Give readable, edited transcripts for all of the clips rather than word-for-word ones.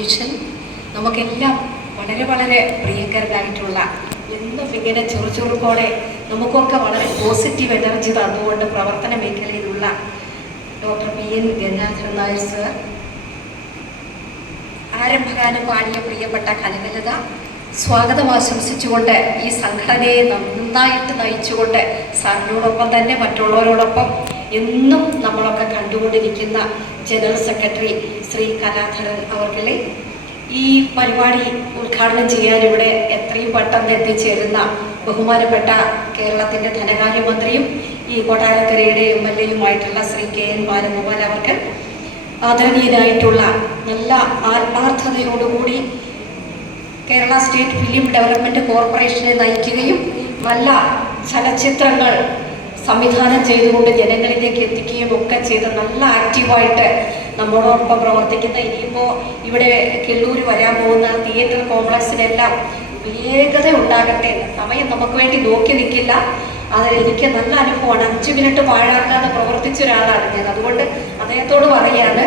അധ്യക്ഷൻ, നമുക്കെല്ലാം വളരെ വളരെ പ്രിയങ്കരനായിട്ടുള്ള, എന്നും ഇങ്ങനെ ചെറുചുറുക്കോടെ നമുക്കൊക്കെ വളരെ പോസിറ്റീവ് എനർജി തന്നുകൊണ്ട് പ്രവർത്തന മേഖലയിലുള്ള doctor PN Gangadharan Nair sir, ആരംഭകാലം പാടിയ പ്രിയപ്പെട്ട കനകലത, സ്വാഗതം ആശംസിച്ചുകൊണ്ട് ഈ സംഘടനയെ നന്നായിട്ട് നയിച്ചുകൊണ്ട് സാറിനോടൊപ്പം തന്നെ മറ്റുള്ളവരോടൊപ്പം എന്നും നമ്മളൊക്കെ കണ്ടുകൊണ്ടിരിക്കുന്ന ജനറൽ സെക്രട്ടറി ശ്രീ കലാധരൻ അവർകളെ, ഈ പരിപാടി ഉദ്ഘാടനം ചെയ്യാൻ ഇവിടെ എത്രയും പെട്ടെന്ന് എത്തിച്ചേരുന്ന ബഹുമാനപ്പെട്ട കേരളത്തിൻ്റെ ധനകാര്യമന്ത്രിയും ഈ കൊട്ടാരക്കരയുടെ MLA-യുമായിട്ടുള്ള ശ്രീ KN ബാലഗോപാൽ അവർക്ക്, ആദരണീയനായിട്ടുള്ള നല്ല ആത്മാർത്ഥതയോടുകൂടി കേരള സ്റ്റേറ്റ് ഫിലിം ഡെവലപ്മെൻറ്റ് കോർപ്പറേഷനെ നയിക്കുകയും നല്ല ചലച്ചിത്രങ്ങൾ സംവിധാനം ചെയ്തുകൊണ്ട് ജനങ്ങളിലേക്ക് എത്തിക്കുകയും ഒക്കെ ചെയ്ത് നല്ല ആക്റ്റീവായിട്ട് നമ്മളോടൊപ്പം പ്രവർത്തിക്കുന്ന, ഇനിയിപ്പോൾ ഇവിടെ കിള്ളൂർ വരാൻ പോകുന്ന തിയേറ്റർ കോംപ്ലക്സിനെല്ലാം വേഗത ഉണ്ടാകട്ടെ. സമയം നമുക്ക് വേണ്ടി നോക്കി നിൽക്കില്ല. അത് എനിക്ക് നല്ല അനുഭവമാണ്. 5 മിനിറ്റ് പാഴാക്കാതെ പ്രവർത്തിച്ച ഒരാളാണ് ഞാൻ. അതുകൊണ്ട് അദ്ദേഹത്തോട് പറയാണ്,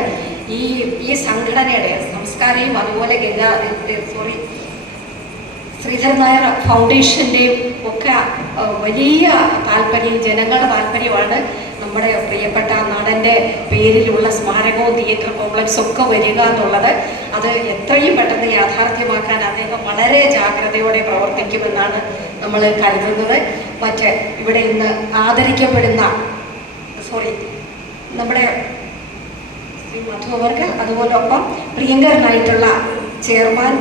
ഈ സംഘടനയുടെ സംസ്കാരയും അതുപോലെ ശ്രീധരൻ നായർ ഫൗണ്ടേഷൻ്റെയും ഒക്കെ വലിയ താല്പര്യം, ജനങ്ങളുടെ താല്പര്യമാണ് നമ്മുടെ പ്രിയപ്പെട്ട നടൻ്റെ പേരിലുള്ള സ്മാരകവും തിയേറ്റർ കോംപ്ലക്സും ഒക്കെ വരിക എന്നുള്ളത്. അത് എത്രയും പെട്ടെന്ന് യാഥാർത്ഥ്യമാക്കാൻ അദ്ദേഹം വളരെ ജാഗ്രതയോടെ പ്രവർത്തിക്കുമെന്നാണ് നമ്മൾ കരുതുന്നത്. ഇവിടെ ഇന്ന് ആദരിക്കപ്പെടുന്ന നമ്മുടെ ശ്രീ മധു അവർക്ക്, അതുപോലെ ഒപ്പം പ്രിയങ്കരനായിട്ടുള്ള chairman,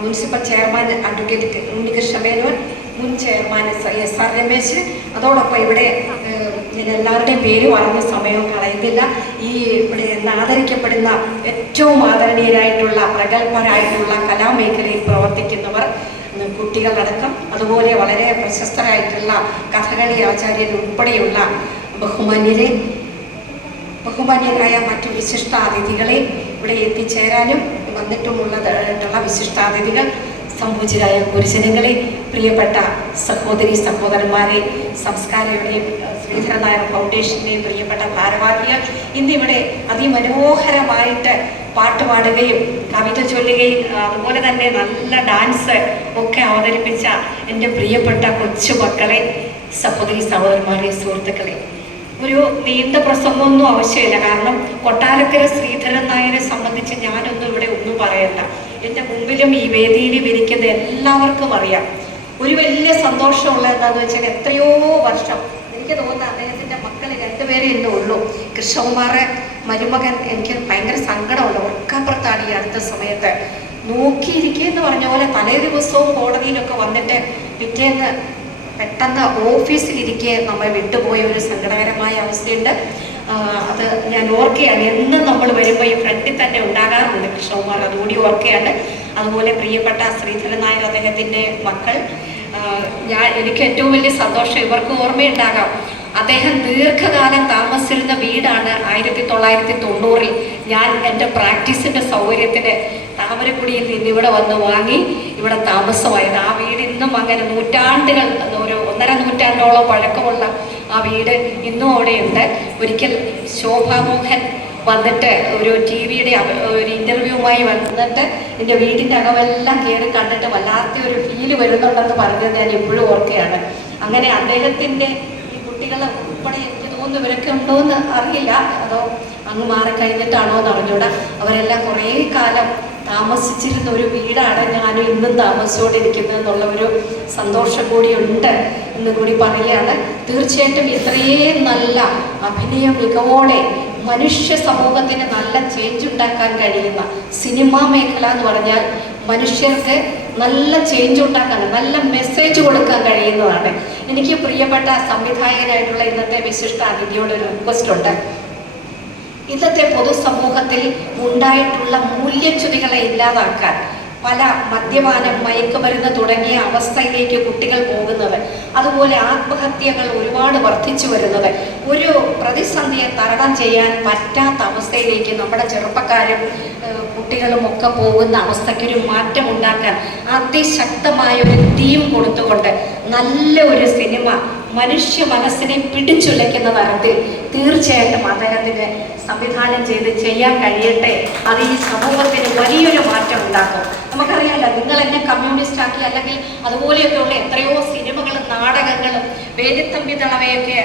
municipal chairman advocate Unnikrishna Menon, മുൻ ചെയർമാൻ SR രമേശ്, അതോടൊപ്പം ഇവിടെ ഞാൻ എല്ലാവരുടെയും പേര് പറഞ്ഞ സമയവും കളയുന്നില്ല. ഇവിടെ ആദരിക്കപ്പെടുന്ന ഏറ്റവും ആദരണീയരായിട്ടുള്ള പ്രഗത്ഭരായിട്ടുള്ള കലാമേഖലയിൽ പ്രവർത്തിക്കുന്നവർ, കുട്ടികളടക്കം, അതുപോലെ വളരെ പ്രശസ്തരായിട്ടുള്ള കഥകളി ആചാര്യർ ഉൾപ്പെടെയുള്ള ബഹുമാന്യരായ മറ്റു വിശിഷ്ടാതിഥികളെ, ഇവിടെ എത്തിച്ചേരാനും വന്നിട്ടുമുള്ളതായിട്ടുള്ള വിശിഷ്ടാതിഥികൾ, സംപൂജ്യരായ ഗുരുജനങ്ങളെ, പ്രിയപ്പെട്ട സഹോദരി സഹോദരന്മാരെ, സംസ്കാരയുടെയും ശ്രീധരൻ നായർ ഫൗണ്ടേഷൻ്റെയും പ്രിയപ്പെട്ട ഭാരവാഹികൾ, ഇന്നിവിടെ അതിമനോഹരമായിട്ട് പാട്ട് പാടുകയും കവിത ചൊല്ലുകയും അതുപോലെ തന്നെ നല്ല ഡാൻസ് ഒക്കെ അവതരിപ്പിച്ച എൻ്റെ പ്രിയപ്പെട്ട കൊച്ചുമക്കളെ, സഹോദരി സഹോദരന്മാരെ, സുഹൃത്തുക്കളെ, ഒരു നീണ്ട പ്രസംഗമൊന്നും ആവശ്യമില്ല. കാരണം കൊട്ടാരക്കര ശ്രീധരൻ നായരെ സംബന്ധിച്ച് ഞാനൊന്നും ഇവിടെ ഒന്നും പറയണ്ട. എൻ്റെ മുമ്പിലും ഈ വേദിയിലും ഇരിക്കുന്ന എല്ലാവർക്കും അറിയാം. ഒരു വലിയ സന്തോഷമുള്ള എന്താണെന്ന് വെച്ചാൽ, എത്രയോ വർഷം, എനിക്ക് തോന്നുന്നു അദ്ദേഹത്തിൻ്റെ മക്കൾ 2 പേരേ എന്നെ ഉള്ളൂ. കൃഷ്ണകുമാർ മരുമകൻ, എനിക്ക് ഭയങ്കര സങ്കടമുണ്ട്. ഉറക്കപ്പുറത്താണ് ഈ അടുത്ത സമയത്ത് നോക്കിയിരിക്കുകയെന്ന് പറഞ്ഞ പോലെ തലേ ദിവസവും കോടതിയിലൊക്കെ വന്നിട്ട് പിറ്റേന്ന് പെട്ടെന്ന് ഓഫീസിലിരിക്കെ നമ്മെ വിട്ടുപോയ ഒരു സങ്കടകരമായ അവസ്ഥയുണ്ട്. അത് ഞാൻ ഓർക്കുകയാണ്. എന്നും നമ്മൾ വരുമ്പോൾ ഈ ഫ്രണ്ടിൽ തന്നെ ഉണ്ടാകാറുണ്ട് കൃഷ്ണകുമാർ, അതുകൂടി ഓർക്കുകയാണ്. അതുപോലെ പ്രിയപ്പെട്ട ശ്രീധരൻ നായർ, അദ്ദേഹത്തിൻ്റെ മക്കൾ, എനിക്ക് ഏറ്റവും വലിയ സന്തോഷം, ഇവർക്ക് ഓർമ്മയുണ്ടാകാം, അദ്ദേഹം ദീർഘകാലം താമസിച്ചിരുന്ന വീടാണ് 1990-ൽ ഞാൻ എൻ്റെ പ്രാക്ടീസിൻ്റെ സൗകര്യത്തിന് താമരക്കുടിയിൽ നിന്ന് ഇവിടെ വന്ന് വാങ്ങി ഇവിടെ താമസമായത്. ആ വീട് ഇന്നും അങ്ങനെ നൂറ്റാണ്ടുകൾ, ഒരു 1.5 നൂറ്റാണ്ടോളം പഴക്കമുള്ള ആ വീട് ഇന്നും അവിടെയുണ്ട്. ഒരിക്കൽ ശോഭാമോഹൻ വന്നിട്ട് ഒരു TV-യുടെ ഒരു ഇൻ്റർവ്യൂവുമായി വന്നിട്ട് എൻ്റെ വീടിൻ്റെ അകമെല്ലാം കയറി കണ്ടിട്ട് വല്ലാത്ത ഒരു ഫീല് വരുന്നുണ്ടെന്ന് പറഞ്ഞത് ഞാൻ ഇപ്പോഴും ഓർക്കുകയാണ്. അങ്ങനെ അദ്ദേഹത്തിൻ്റെ ഈ കുട്ടികൾ ഉൾപ്പെടെ, എനിക്ക് തോന്നുന്നു ഇവരൊക്കെ ഉണ്ടോയെന്ന് അറിയില്ല, അതോ അങ്ങ് മാറിക്കഴിഞ്ഞിട്ടാണോ എന്ന് അറിഞ്ഞൂടാ, അവരെല്ലാം കുറേ കാലം താമസിച്ചിരുന്ന ഒരു വീടാണ് ഞാനും ഇന്നും താമസിച്ചുകൊണ്ടിരിക്കുന്നത് എന്നുള്ള ഒരു സന്തോഷം കൂടിയുണ്ട് എന്ന് കൂടി പറയുകയാണ്. തീർച്ചയായിട്ടും ഇത്രയും നല്ല അഭിനയ മികവോടെ മനുഷ്യ സമൂഹത്തിന് നല്ല ചേഞ്ച് ഉണ്ടാക്കാൻ കഴിയുന്ന സിനിമാ മേഖല എന്ന് പറഞ്ഞാൽ മനുഷ്യർക്ക് നല്ല ചേഞ്ച് ഉണ്ടാക്കാൻ, നല്ല മെസ്സേജ് കൊടുക്കാൻ കഴിയുന്നതാണ്. എനിക്ക് പ്രിയപ്പെട്ട സംവിധായകനായിട്ടുള്ള ഇന്നത്തെ വിശിഷ്ട അതിഥിയോടൊരു റിക്വസ്റ്റ് ഉണ്ട്. ഇന്നത്തെ പൊതുസമൂഹത്തിൽ ഉണ്ടായിട്ടുള്ള മൂല്യച്യുതികളെ ഇല്ലാതാക്കാൻ, പല മദ്യപാനം, മയക്കുമരുന്ന് തുടങ്ങിയ അവസ്ഥയിലേക്ക് കുട്ടികൾ പോകുന്നത്, അതുപോലെ ആത്മഹത്യകൾ ഒരുപാട് വർദ്ധിച്ചു വരുന്നത്, ഒരു പ്രതിസന്ധിയെ തരണം ചെയ്യാൻ പറ്റാത്ത അവസ്ഥയിലേക്ക് നമ്മുടെ ചെറുപ്പക്കാരും കുട്ടികളും ഒക്കെ പോകുന്ന അവസ്ഥയ്ക്കൊരു മാറ്റം ഉണ്ടാക്കാൻ അതിശക്തമായ ഒരു തീം കൊടുത്തുകൊണ്ട് നല്ല ഒരു സിനിമ മനുഷ്യ മനസ്സിനെ പിടിച്ചുലയ്ക്കുന്ന തരത്തിൽ തീർച്ചയായിട്ടും അദ്ദേഹത്തിന് സംവിധാനം ചെയ്യാൻ കഴിയട്ടെ. അത് ഈ സമൂഹത്തിന് വലിയൊരു മാറ്റം ഉണ്ടാക്കും. നമുക്കറിയാമല്ലോ, നിങ്ങൾ എന്നെ കമ്മ്യൂണിസ്റ്റ് ആക്കി അല്ലെങ്കിൽ അതുപോലെയൊക്കെയുള്ള എത്രയോ സിനിമകളും നാടകങ്ങളും വേലിത്തമ്പി ദളവയൊക്കെ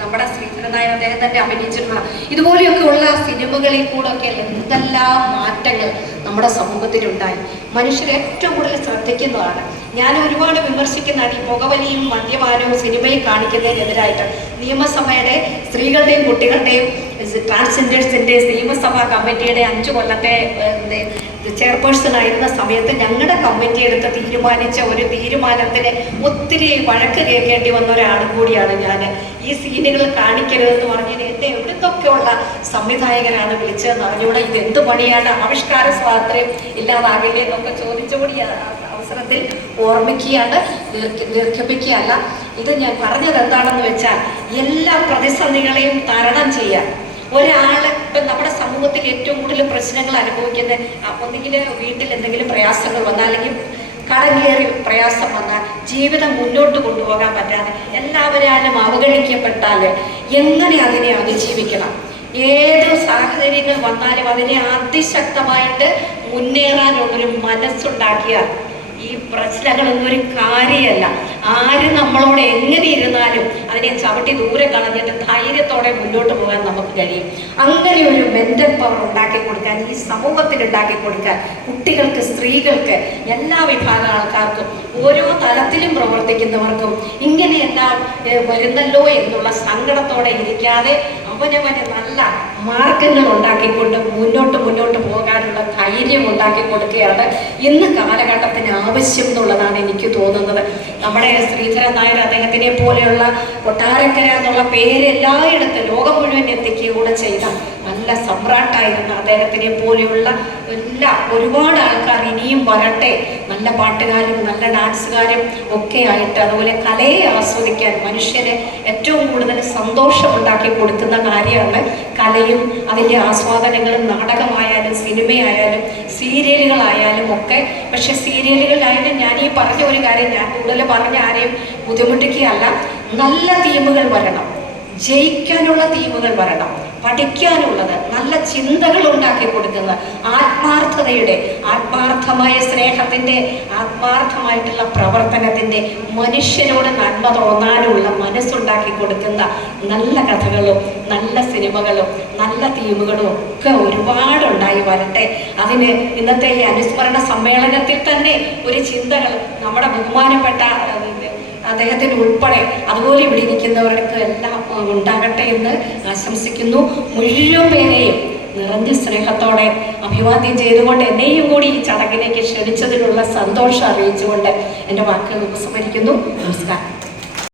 നമ്മുടെ ശ്രീധരൻ നായർ അദ്ദേഹം തന്നെ അഭിനയിച്ചിട്ടുള്ള ഇതുപോലെയൊക്കെയുള്ള സിനിമകളിൽ കൂടെയൊക്കെ എന്തെല്ലാം മാറ്റങ്ങൾ നമ്മുടെ സമൂഹത്തിലുണ്ടായി. മനുഷ്യർ ഏറ്റവും കൂടുതൽ ശ്രദ്ധിക്കുന്നതാണ്. ഞാൻ ഒരുപാട് വിമർശിക്കുന്നതാണ് ഈ പുകവലിയും മദ്യപാനവും സിനിമയിൽ കാണിക്കുന്നതിനെതിരായിട്ട്. നിയമസഭയുടെ സ്ത്രീകളുടെയും കുട്ടികളുടെയും ട്രാൻസ്ജെൻഡേഴ്സിൻ്റെ നിയമസഭാ കമ്മിറ്റിയുടെ 5 കൊല്ലത്തെ ചെയർപേഴ്സൺ ആയിരുന്ന സമയത്ത് ഞങ്ങളുടെ കമ്മിറ്റി തീരുമാനിച്ച ഒരു തീരുമാനത്തിന് ഒത്തിരി വഴക്ക് കേൾക്കേണ്ടി വന്ന ഒരാളും കൂടിയാണ് ഞാൻ. ഈ സീനുകൾ കാണിക്കരുതെന്ന് പറഞ്ഞാൽ എന്നെ എവിടുന്നൊക്കെയുള്ള സംവിധായകരാണ് വിളിച്ചതെന്ന് അറിഞ്ഞൂടെ. ഇത് എന്ത് പണിയാണ്, ആവിഷ്കാര സ്വാതന്ത്ര്യം ഇല്ലാതാകില്ലേ എന്നൊക്കെ ചോദിച്ചുകൂടി അവസരത്തിൽ ഓർമ്മിക്കുകയാണ്, ദീർഘിപ്പിക്കുകയല്ല. ഇത് ഞാൻ പറഞ്ഞത് എന്താണെന്ന് വെച്ചാൽ എല്ലാ പ്രതിസന്ധികളെയും തരണം ചെയ്യാൻ ഒരാൾ ഇപ്പം നമ്മുടെ സമൂഹത്തിൽ ഏറ്റവും കൂടുതൽ പ്രശ്നങ്ങൾ അനുഭവിക്കുന്ന ഒന്നുകിൽ വീട്ടിൽ എന്തെങ്കിലും പ്രയാസങ്ങൾ വന്നാൽ അല്ലെങ്കിൽ കടങ്ങേറി പ്രയാസം വന്നാൽ ജീവിതം മുന്നോട്ട് കൊണ്ടുപോകാൻ പറ്റാതെ എല്ലാവരും അവഗണിക്കപ്പെട്ടാൽ എങ്ങനെ അതിനെ അതിജീവിക്കണം, ഏത് സാഹചര്യങ്ങൾ വന്നാലും അതിനെ അതിശക്തമായിട്ട് മുന്നേറാനുള്ളൊരു മനസ്സുണ്ടാക്കിയാൽ ഈ പ്രശ്നങ്ങളൊന്നും ഒരു കാര്യമല്ല. ആര് നമ്മളോട് എങ്ങനെ ഇരുന്നാലും അതിനെ ചവിട്ടി ദൂരെ കളഞ്ഞിട്ട് ധൈര്യത്തോടെ മുന്നോട്ട് പോകാൻ നമുക്ക് കഴിയും. അങ്ങനെ ഒരു മെന്റൽ പവർ ഉണ്ടാക്കി കൊടുക്കാൻ, ഈ സമൂഹത്തിൽ ഉണ്ടാക്കി കൊടുക്കാൻ, കുട്ടികൾക്ക്, സ്ത്രീകൾക്ക്, എല്ലാ വിഭാഗം ആൾക്കാർക്കും, ഓരോ തലത്തിലും പ്രവർത്തിക്കുന്നവർക്കും ഇങ്ങനെയെല്ലാം വരുന്നല്ലോ എന്നുള്ള സങ്കടത്തോടെ ഇരിക്കാതെ അവനവന് നല്ല മാർഗങ്ങൾ ഉണ്ടാക്കിക്കൊണ്ട് മുന്നോട്ട് പോകാനുള്ള ധൈര്യം ഉണ്ടാക്കി കൊടുക്കുകയാണ് ഇന്ന് കാലഘട്ടത്തിന് ആവശ്യം എന്നുള്ളതാണ് എനിക്ക് തോന്നുന്നത്. നമ്മുടെ ശ്രീധരൻ നായർ അദ്ദേഹത്തിനെ പോലെയുള്ള കൊട്ടാരക്കര എന്നുള്ള പേര് എല്ലായിടത്തും ലോകം മുഴുവൻ എത്തിക്കുകയൂടെ ചെയ്ത നല്ല സമ്രാട്ടായിരുന്ന അദ്ദേഹത്തിനെ പോലെയുള്ള ഒരുപാട് ആൾക്കാർ ഇനിയും വരട്ടെ. നല്ല പാട്ടുകാരും നല്ല ഡാൻസുകാരും ഒക്കെ ആയിട്ട്, അതുപോലെ കലയെ ആസ്വദിക്കാൻ മനുഷ്യന് ഏറ്റവും കൂടുതൽ സന്തോഷമുണ്ടാക്കി കൊടുക്കുന്ന കാര്യമാണ് കലയും അതിൻ്റെ ആസ്വാദനങ്ങളും. നാടകമായാലും സിനിമയായാലും സീരിയലുകളായാലും ഒക്കെ. പക്ഷെ സീരിയലുകളിലായാലും ഞാൻ ഈ പറഞ്ഞ ഒരു കാര്യം, ഞാൻ കൂടുതൽ പറഞ്ഞ ആരെയും ബുദ്ധിമുട്ടിക്കുകയല്ല, നല്ല തീമുകൾ വരണം, ജയിക്കാനുള്ള തീമുകൾ വരണം, പഠിക്കാനുള്ളത്, നല്ല ചിന്തകൾ ഉണ്ടാക്കി കൊടുക്കുന്ന, ആത്മാർത്ഥതയുടെ, ആത്മാർത്ഥമായ സ്നേഹത്തിൻ്റെ, ആത്മാർത്ഥമായിട്ടുള്ള പ്രവർത്തനത്തിൻ്റെ, മനുഷ്യരോട് നന്മ തോന്നാനുള്ള മനസ്സുണ്ടാക്കി കൊടുക്കുന്ന നല്ല കഥകളും നല്ല സിനിമകളും നല്ല തീമുകളും ഒക്കെ ഒരുപാടുണ്ടായി വരട്ടെ. അതിന് ഇന്നത്തെ ഈ അനുസ്മരണ സമ്മേളനത്തിൽ തന്നെ ഒരു ചിന്തകൾ നമ്മുടെ ബഹുമാനപ്പെട്ട അദ്ദേഹത്തിന് ഉൾപ്പെടെ അതുപോലെ ഇവിടെ ഇരിക്കുന്നവർക്ക് എല്ലാം ഉണ്ടാകട്ടെ എന്ന് ആശംസിക്കുന്നു. മുഴുവൻ പേരെയും നിറഞ്ഞ സ്നേഹത്തോടെ അഭിവാദ്യം ചെയ്തുകൊണ്ട് എന്നെയും കൂടി ഈ ചടങ്ങിലേക്ക് ക്ഷണിച്ചതിലുള്ള സന്തോഷം അറിയിച്ചുകൊണ്ട് എൻ്റെ വാക്കുകൾ ഉപസംഹരിക്കുന്നു. നമസ്കാരം.